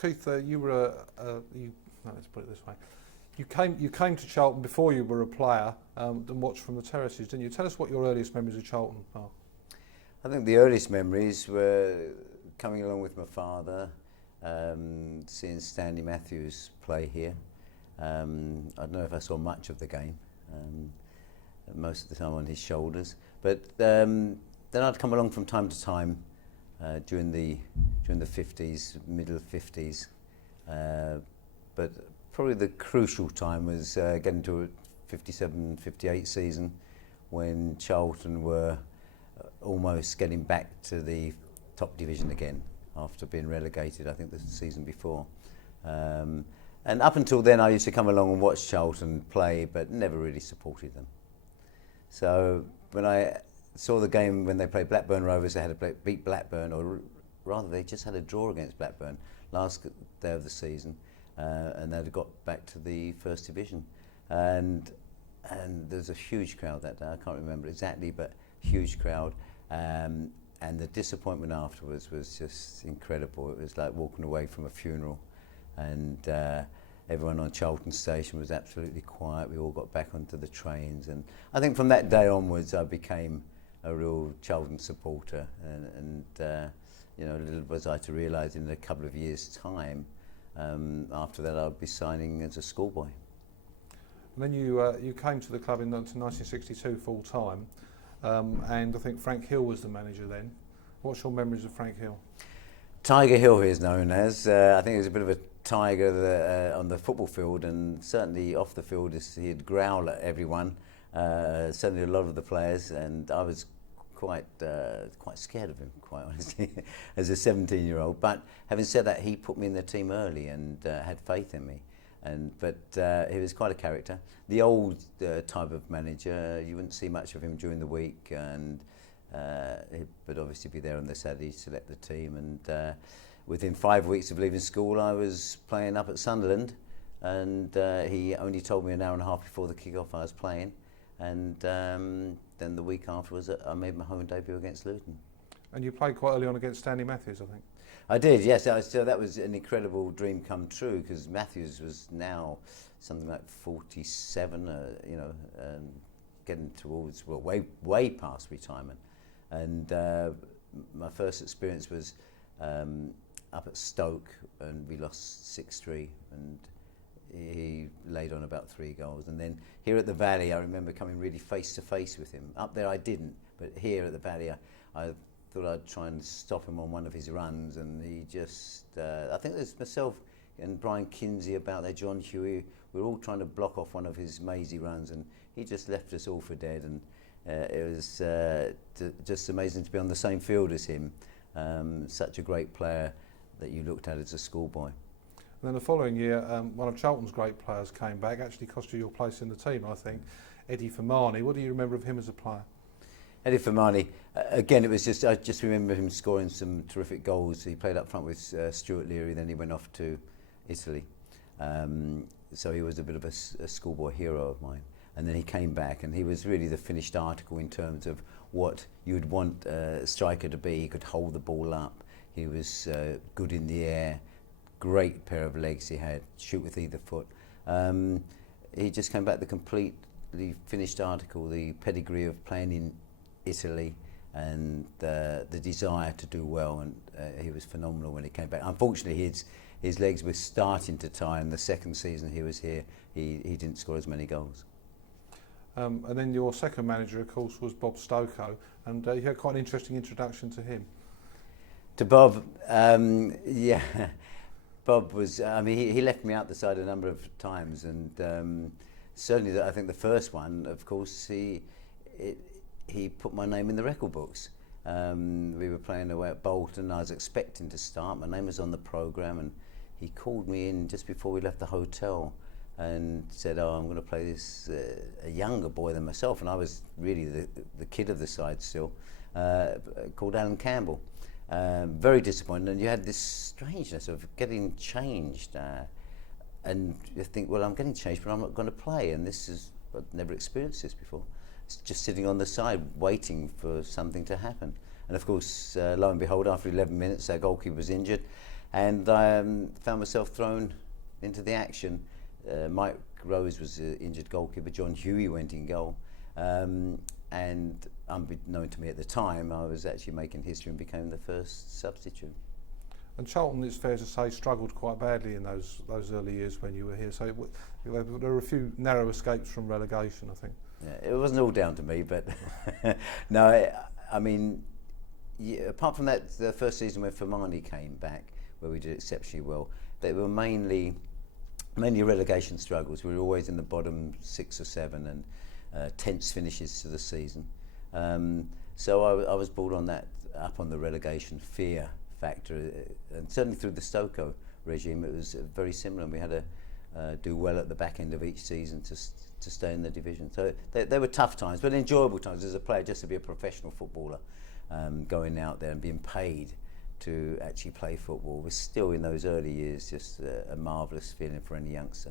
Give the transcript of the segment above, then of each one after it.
Keith, you were no, let's put it this way. You came to Charlton before you were a player and watched from the terraces, didn't you? Tell us what your earliest memories of Charlton are. I think the earliest memories were coming along with my father, seeing Stanley Matthews play here. I don't know if I saw much of the game, most of the time on his shoulders. But then I'd come along from time to time during the 50s, middle 50s. But probably the crucial time was getting to a 57-58 season when Charlton were almost getting back to the top division again after being relegated, I think, the season before. And up until then, I used to come along and watch Charlton play, but never really supported them. So when I saw the game when they played Blackburn Rovers, they had to beat Blackburn, or rather they just had a draw against Blackburn last day of the season, and they'd got back to the first division. And there was a huge crowd that day. I can't remember exactly, but huge crowd. And the disappointment afterwards was just incredible. It was like walking away from a funeral. And everyone on Charlton Station was absolutely quiet. We all got back onto the trains. And I think from that day onwards, I became a real Charlton supporter. And you know, little was I to realise in a couple of years' time, after that I'd be signing as a schoolboy. And then you came to the club in 1962 full time, and I think Frank Hill was the manager then. What's your memories of Frank Hill? Tiger Hill, he is known as. I think he was a bit of a tiger on the football field, and certainly off the field he'd growl at everyone, certainly a lot of the players, and I was quite scared of him, quite honestly, as a 17-year-old. But having said that, he put me in the team early and had faith in me. But he was quite a character. The old type of manager, you wouldn't see much of him during the week, and he would obviously be there on the Saturday to select the team. And within 5 weeks of leaving school, I was playing up at Sunderland, and he only told me an hour and a half before the kick-off I was playing. And then the week afterwards, I made my home debut against Luton. And you played quite early on against Stanley Matthews, I think. I did, yes. So that was an incredible dream come true, because Matthews was now something like 47, you know, getting towards, well, way past retirement. And my first experience was up at Stoke, and we lost 6-3, and he laid on about 3 goals. And then here at the Valley, I remember coming really face to face with him. Up there I didn't, but here at the Valley I thought I'd try and stop him on one of his runs, and he just, I think there's myself and Brian Kinsey about there, John Huey, we were all trying to block off one of his mazy runs, and he just left us all for dead. And it was just amazing to be on the same field as him, such a great player that you looked at as a schoolboy. And then the following year, one of Charlton's great players came back, actually cost you your place in the team, I think, Eddie Fermani. What do you remember of him as a player? Eddie Fermani, again, it was just, I just remember him scoring some terrific goals. He played up front with Stuart Leary, then he went off to Italy. So he was a bit of a schoolboy hero of mine. And then he came back, and he was really the finished article in terms of what you'd want a striker to be. He could hold the ball up. He was good in the air. Great pair of legs he had, shoot with either foot. He just came back the finished article, the pedigree of playing in Italy, and the desire to do well, and he was phenomenal when he came back. Unfortunately, his legs were starting to tie, and the second season he was here, he didn't score as many goals. And then your second manager, of course, was Bob Stokoe, and you had quite an interesting introduction to him. To Bob, yeah. Bob was, I mean, he left me out the side a number of times, and certainly I think the first one, of course, he put my name in the record books. We were playing away at Bolton. I was expecting to start. My name was on the programme, and he called me in just before we left the hotel and said, "Oh, I'm going to play this a younger boy than myself," and I was really the kid of the side still, called Alan Campbell. Very disappointed, and you had this strangeness of getting changed, and you think, well, I'm getting changed, but I'm not going to play, and I've never experienced this before. It's just sitting on the side waiting for something to happen. And of course, lo and behold, after 11 minutes, our goalkeeper was injured, and I found myself thrown into the action. Mike Rose was the injured goalkeeper. John Huey went in goal. And unbeknown to me at the time, I was actually making history and became the first substitute. And Charlton, it's fair to say, struggled quite badly in those early years when you were here. So there were a few narrow escapes from relegation, I think. Yeah, it wasn't all down to me, but no, I mean, apart from that, the first season when Fermani came back, where we did exceptionally well, they were mainly relegation struggles. We were always in the bottom 6 or 7 and tense finishes to the season. So I was brought on that, up on the relegation fear factor, and certainly through the Stokoe regime it was very similar, and we had to do well at the back end of each season to stay in the division. So they were tough times, but enjoyable times as a player, just to be a professional footballer, going out there and being paid to actually play football was still, in those early years, just a marvellous feeling for any youngster.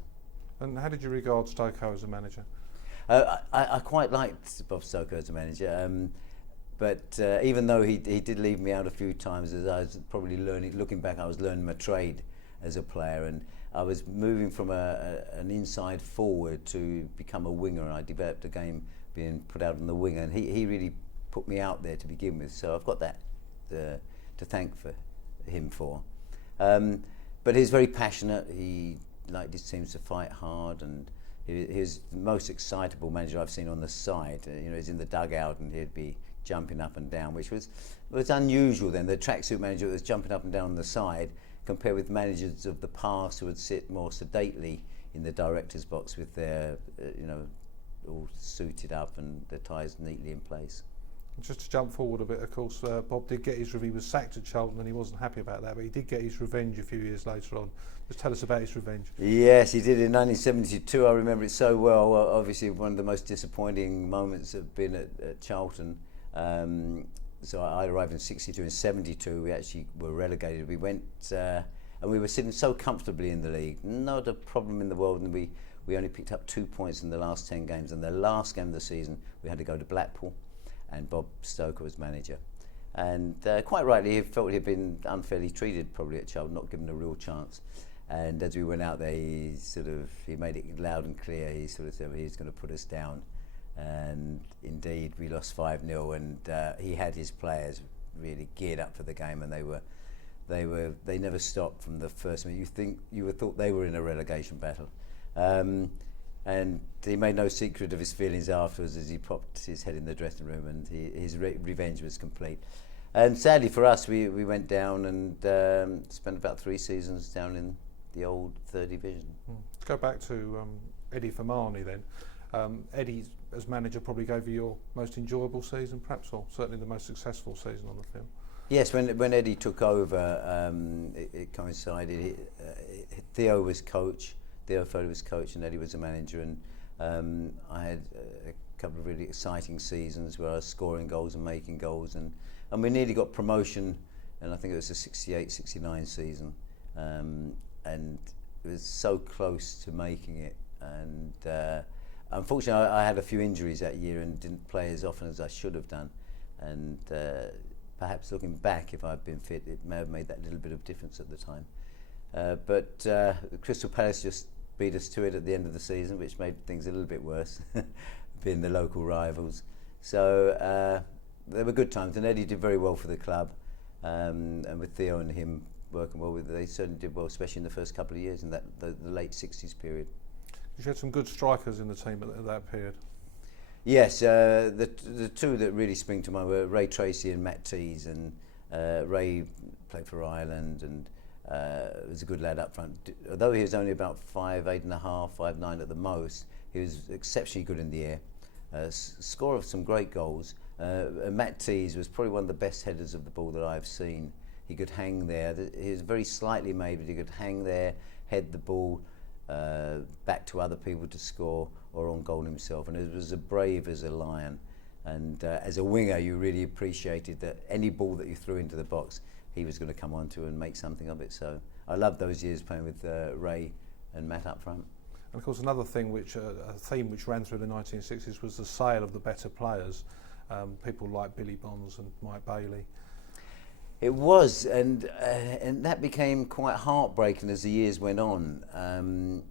And how did you regard Stokoe as a manager? I quite liked Bob Stokoe as a manager, but even though he did leave me out a few times, as I was probably looking back, I was learning my trade as a player, and I was moving from an inside forward to become a winger, and I developed a game being put out on the wing, and he really put me out there to begin with, so I've got that to thank him for. But he's very passionate. He liked his teams to fight hard, and he's the most excitable manager I've seen on the side. He's in the dugout and he'd be jumping up and down, which was unusual then. The tracksuit manager was jumping up and down on the side, compared with managers of the past who would sit more sedately in the director's box with their, all suited up and their ties neatly in place. Just to jump forward a bit, of course, Bob did get his revenge. He was sacked at Charlton and he wasn't happy about that, but he did get his revenge a few years later on. Just tell us about his revenge. Yes, he did in 1972. I remember it so well. Obviously, one of the most disappointing moments have been at Charlton. So I arrived in 62. In 72, we actually were relegated. We went and we were sitting so comfortably in the league. Not a problem in the world, and we only picked up 2 points in the last 10 games. And the last game of the season, we had to go to Blackpool, and Bob Stokoe was manager. And quite rightly, he felt he'd been unfairly treated probably at Charlton, not given a real chance. And as we went out there, he made it loud and clear. He sort of said he's going to put us down. And indeed, we lost 5-0, and he had his players really geared up for the game, and they never stopped from the first minute. You would thought they were in a relegation battle. And he made no secret of his feelings afterwards as he popped his head in the dressing room, and his revenge was complete. And sadly for us, we went down and spent about 3 seasons down in the old 3rd division. Let's go back to Eddie Fermani then. Eddie, as manager, probably gave you your most enjoyable season, perhaps, or certainly the most successful season on the field. Yes, when Eddie took over, it coincided. Theo was coach. Theo Foda was coach and Eddie was the manager, and I had a couple of really exciting seasons where I was scoring goals and making goals, and we nearly got promotion, and I think it was the 68-69 season, and it was so close to making it, and unfortunately I had a few injuries that year and didn't play as often as I should have done, and perhaps looking back, if I'd been fit, it may have made that little bit of difference at the time. But Crystal Palace just beat us to it at the end of the season, which made things a little bit worse, being the local rivals. So they were good times, and Eddie did very well for the club, and with Theo and him working well with, they certainly did well, especially in the first couple of years in the late 60s period. You had some good strikers in the team at that period. Yes, the two that really spring to mind were Ray Tracy and Matt Tees, and Ray played for Ireland and was a good lad up front. Although he was only about 5'8.5", 5'9" at the most, he was exceptionally good in the air. Scorer of some great goals. Matt Tees was probably one of the best headers of the ball that I've seen. He could hang there. He was very slightly made, but he could hang there, head the ball back to other people to score or on goal himself. And it was as brave as a lion. And as a winger, you really appreciated that any ball that you threw into the box, he was going to come onto and make something of it. So I loved those years playing with Ray and Matt up front. And of course, another thing a theme which ran through the 1960s was the sale of the better players, people like Billy Bonds and Mike Bailey. It was, and that became quite heartbreaking as the years went on.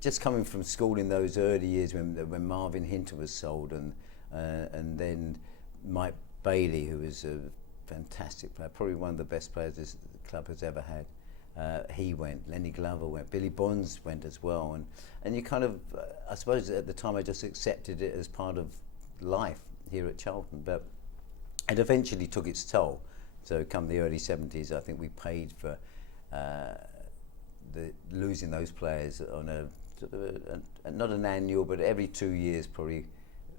Just coming from school in those early years when Marvin Hinton was sold, and then Mike Bailey, who was a fantastic player, probably one of the best players this club has ever had. He went. Lenny Glover went. Billy Bonds went as well, and you kind of, I suppose at the time I just accepted it as part of life here at Charlton, but it eventually took its toll. So come the early 70s, I think we paid for losing those players on not an annual, but every 2 years probably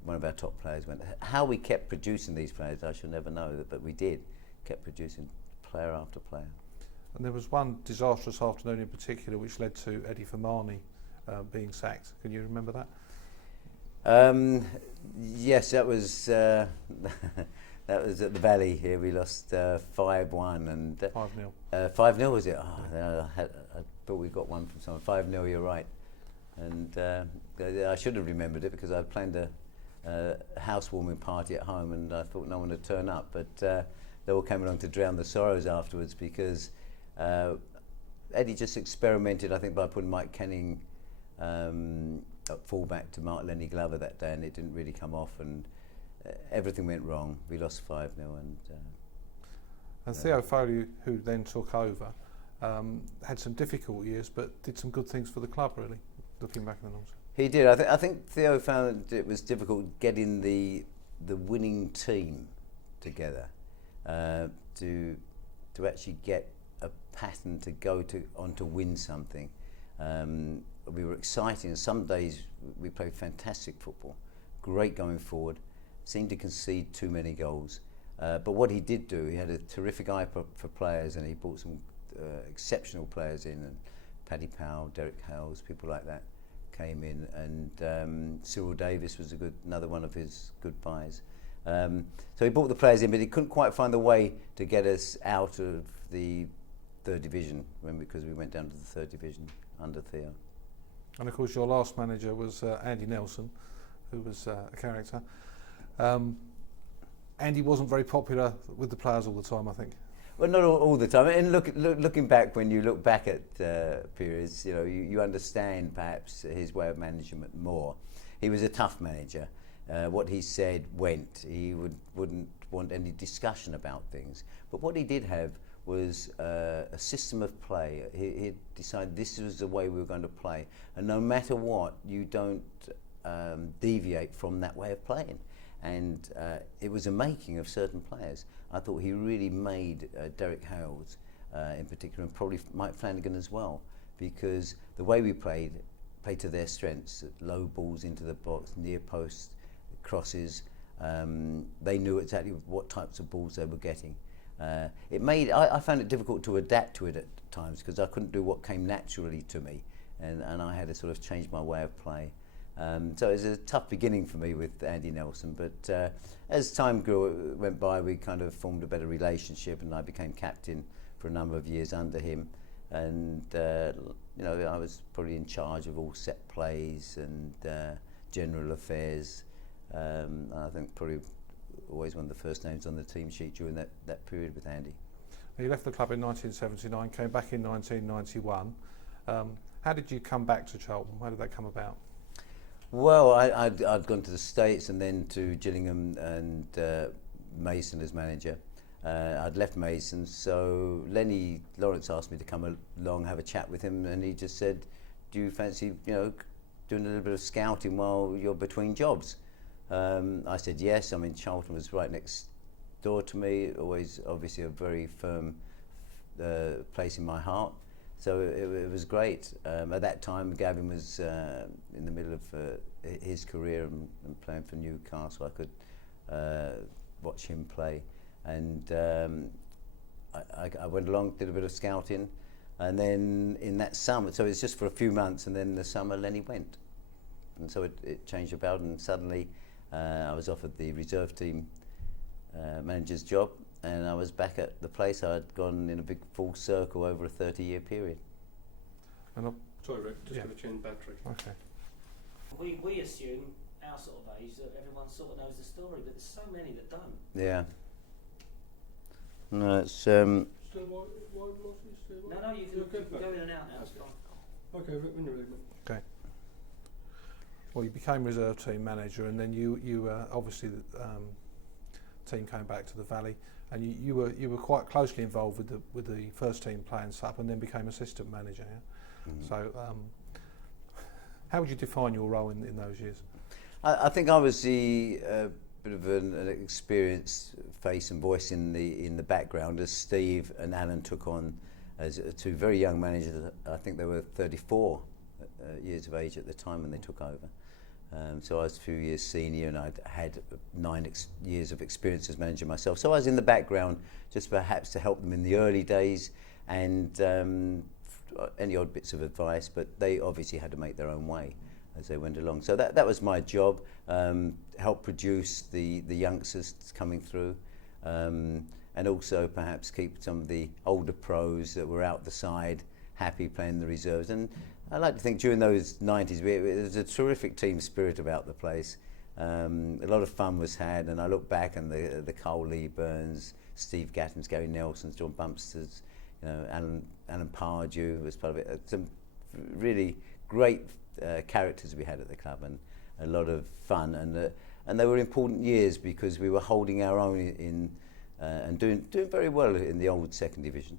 one of our top players went. How we kept producing these players, I shall never know, but we did, kept producing player after player. And there was one disastrous afternoon in particular which led to Eddie Fermani being sacked. Can you remember that? Yes, that was that was at the Valley here. We lost 5-1 and 5-0. 5-0 was it? Oh, I thought we got one from someone. 5-0, you're right. And I should have remembered it because I planned a housewarming party at home, and I thought no one would turn up. But they all came along to drown the sorrows afterwards because Eddie just experimented, I think, by putting Mike Kenning at fullback to Mark Lenny Glover that day, and it didn't really come off, and everything went wrong. We lost 5-0, and Theo Foley, who then took over, had some difficult years, but did some good things for the club. Really, looking back in the long term. He did. I think Theo found it was difficult getting the winning team together to actually get a pattern to go on to win something. We were exciting. Some days we played fantastic football, great going forward, seemed to concede too many goals. But what he did do, he had a terrific eye for players, and he brought some exceptional players in, and Paddy Powell, Derek Hales, people like that came in, and Cyril Davis was another one of his good buys. So he brought the players in, but he couldn't quite find the way to get us out of the third division, because we went down to the third division under Theo. And of course your last manager was Andy Nelson, who was a character. Andy wasn't very popular with the players all the time, I think. Well, not all the time. And looking back, when you look back at periods, you understand perhaps his way of management more. He was a tough manager. What he said went. He wouldn't want any discussion about things. But what he did have was a system of play. He decided this was the way we were going to play, and no matter what, you don't deviate from that way of playing. And it was a making of certain players. I thought he really made Derek Hales in particular, and probably Mike Flanagan as well, because the way we played to their strengths, low balls into the box, near post, crosses. They knew exactly what types of balls they were getting. I found it difficult to adapt to it at times because I couldn't do what came naturally to me, and I had to sort of change my way of play. So it was a tough beginning for me with Andy Nelson, but as time went by, we kind of formed a better relationship, and I became captain for a number of years under him. And I was probably in charge of all set plays and general affairs. I think probably always one of the first names on the team sheet during that period with Andy. You left the club in 1979, came back in 1991. How did you come back to Charlton? How did that come about? Well, I'd gone to the States and then to Gillingham and Mason as manager. I'd left Mason, so Lenny Lawrence asked me to come along, have a chat with him, and he just said, do you fancy, doing a little bit of scouting while you're between jobs? I said yes. I mean, Charlton was right next door to me, always obviously a very firm place in my heart. So it was great. At that time, Gavin was in the middle of his career and playing for Newcastle. I could watch him play. And I went along, did a bit of scouting. And then in that summer, so it's just for a few months, and then the summer Lenny went. And so it changed about, and suddenly I was offered the reserve team manager's job. And I was back at the place I'd gone in a big full circle over a 30-year period. Sorry, Rick, just going to change battery. Okay. We assume, our sort of age, that everyone sort of knows the story, but there's so many that don't. Yeah. No, it's Still wide velocity, still wide? No, you can go in and out now. It's fine. Okay, when you're ready. Okay. Well, you became reserve team manager, and then you obviously team came back to the Valley, and you were quite closely involved with the first team playing SUP, and then became assistant manager. Yeah? Mm. So, how would you define your role in those years? I think I was the bit of an experienced face and voice in the background as Steve and Alan took on as two very young managers. I think they were 34 years of age at the time when they took over. So I was a few years senior, and I'd had 9 years of experience as manager myself. So I was in the background, just perhaps to help them in the early days, and any odd bits of advice, but they obviously had to make their own way as they went along. So that was my job, help produce the youngsters coming through, and also perhaps keep some of the older pros that were out the side happy playing the reserves. And I like to think during those 90s, there was a terrific team spirit about the place. A lot of fun was had, and I look back and the Cole Lee Burns, Steve Gattons, Gary Nelsons, John Bumpsters, Alan Pardew was part of it. Some really great characters we had at the club, and a lot of fun, and they were important years because we were holding our own in and doing very well in the old second division,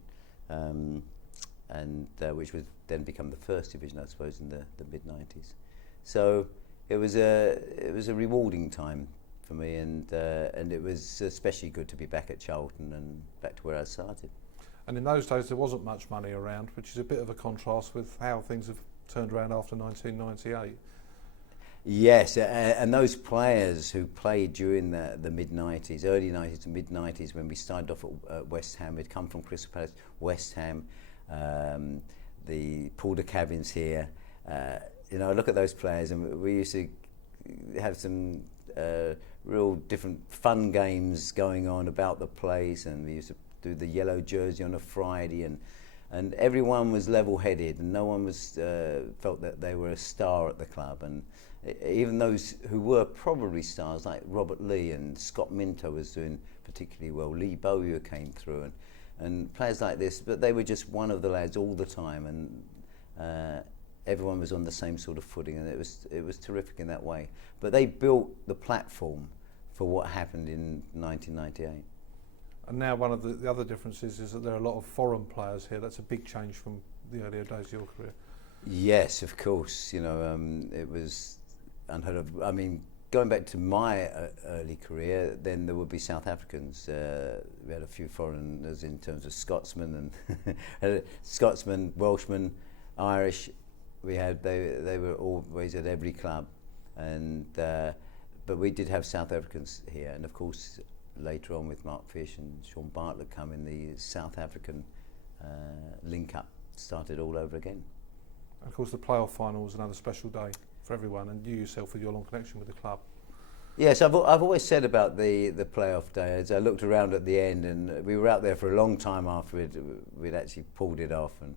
and which would then become the first division, I suppose, in the mid-90s. So it was a rewarding time for me, and it was especially good to be back at Charlton and back to where I started. And in those days, there wasn't much money around, which is a bit of a contrast with how things have turned around after 1998. Yes, and those players who played during the mid-90s, early 90s to mid-90s, when we started off at West Ham, we'd come from Crystal Palace, West Ham, the Porter Cabins here. I look at those players, and we used to have some real different fun games going on about the place, and we used to do the yellow jersey on a Friday, and everyone was level-headed, and no one was felt that they were a star at the club. And even those who were probably stars, like Robert Lee and Scott Minto was doing particularly well. Lee Bowyer came through, and players like this, but they were just one of the lads all the time, and everyone was on the same sort of footing, and it was terrific in that way. But they built the platform for what happened in 1998. And now one of the other differences is that there are a lot of foreign players here. That's a big change from the earlier days of your career. Yes, of course. It was unheard of. I mean, going back to my early career, then there would be South Africans. We had a few foreigners in terms of Scotsmen and Scotsmen, Welshmen, Irish. They were always at every club, and but we did have South Africans here, and of course later on with Mark Fish and Sean Bartlett coming, the South African link-up started all over again. And of course the playoff final was another special day for everyone, and you yourself with your long connection with the club. Yes, I've always said about the playoff day, as I looked around at the end, and we were out there for a long time after we'd actually pulled it off, and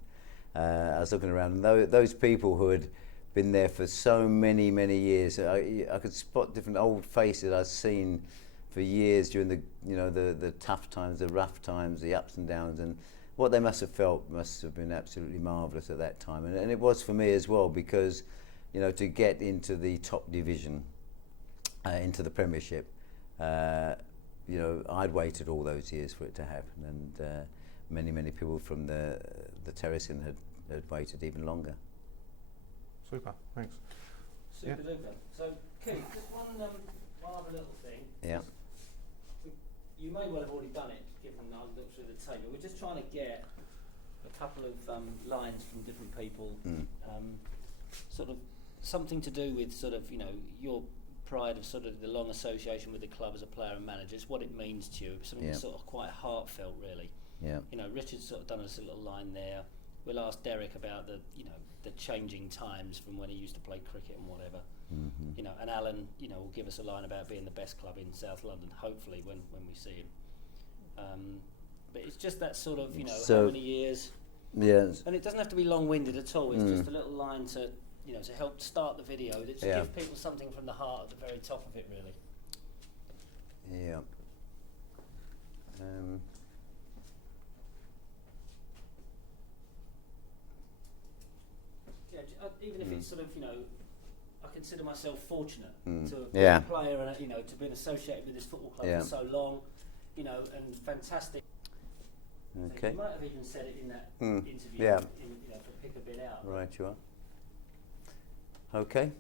I was looking around, and those people who had been there for so many years, I could spot different old faces I'd seen for years during the tough times, the rough times, the ups and downs, and what they must have felt must have been absolutely marvellous at that time, and it was for me as well, because to get into the top division, into the Premiership, I'd waited all those years for it to happen, and many people from the terrace had waited even longer. Super, thanks. Super duper. So, Keith, just one other little thing. Yeah. You may well have already done it, given I looked through the tape, but we're just trying to get a couple of lines from different people, sort of something to do with sort of, your pride of sort of the long association with the club as a player and manager, it's what it means to you, something that's sort of quite heartfelt, really. Yeah. Richard's sort of done us a little line there. We'll ask Derek about the changing times from when he used to play cricket and whatever. Mm-hmm. And Alan, will give us a line about being the best club in South London, hopefully when we see him. But it's just that sort of, how many years. Yes. And it doesn't have to be long-winded at all. It's just a little line to, to help start the video. That just give people something from the heart at the very top of it, really. Yeah. even if it's sort of, I consider myself fortunate to have been Yeah. a player and to have been associated with this football club for so long, and fantastic. Okay. You might have even said it in that interview. Yeah. To pick a bit out. Right, you are. Okay.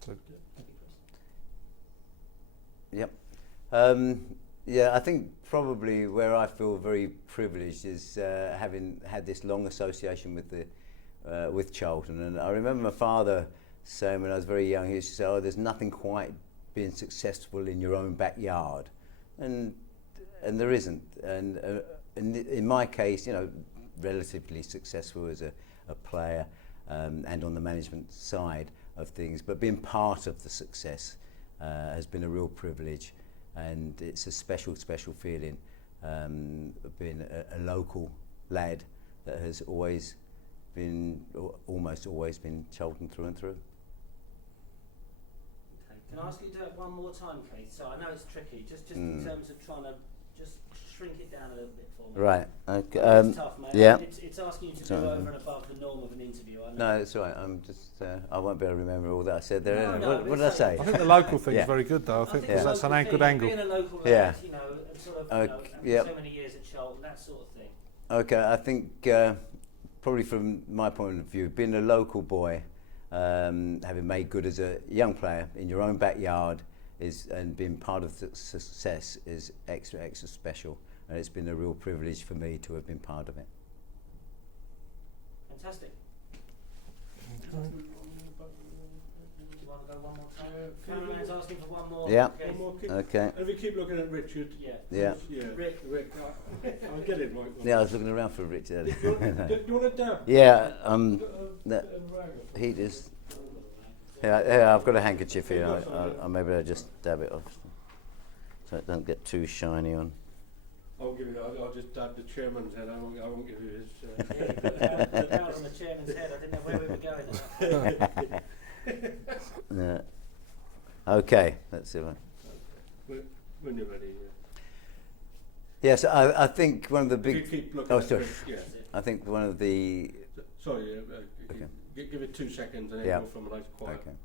So, Yep. Yeah, I think probably where I feel very privileged is having had this long association with Charlton. And I remember my father saying when I was very young, he used to say, "Oh, there's nothing quite being successful in your own backyard," and there isn't. And in my case, relatively successful as a player and on the management side of things, but being part of the success has been a real privilege, and it's a special feeling being a local lad that has always been, or almost always been, Charlton through and through. Okay. Can I ask you to do it one more time, Keith? So I know it's tricky, just in terms of trying to just shrink it down a little bit for me. Right. Okay. It's tough, mate. Yeah. It's asking you to do over and above the norm of an interview. I know. No, it's all right. I'm just. I won't be able to remember all that I said there. No, what did I say? I think the local thing's Yeah. very good, though. I think the because that's an local good thing, angle. Being a local Yeah. lad, and sort of, yep. so many years at Charlton, that sort of thing. Okay, I think probably from my point of view, being a local boy, having made good as a young player in your own backyard and being part of the success is extra special, and it's been a real privilege for me to have been part of it. Fantastic. Do you want to go one more time? Cameraman's asking for one more. Yeah. Okay. One more keep, Okay. If we keep looking at Richard. Yeah. Yeah. Yeah. Rick. I'll get it right. Yeah, I was looking around for Rich earlier. Do you want a dab? Yeah. That, He just. Yeah, I've got a handkerchief here. I'll maybe I'll just dab it off, so it doesn't get too shiny on. I'll give you. I'll just dab the chairman's head. I won't give you his. Yeah, you put the pound on the chairman's head. I didn't know where we were going at that. Yeah. Okay, let's see. When you're ready. Yes, I think one of the If big. you keep looking Oh, at sorry. Rich, yeah. I think one of the. Sorry. Okay. Give it 2 seconds and then Yeah. go from a nice quiet. Okay.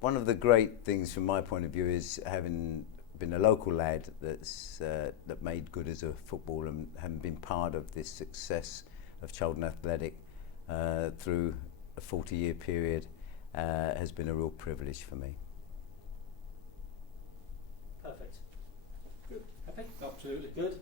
One of the great things from my point of view is having been a local lad that made good as a footballer and having been part of this success of Charlton Athletic through a 40-year period has been a real privilege for me. Perfect. Good. Happy? Absolutely. Good.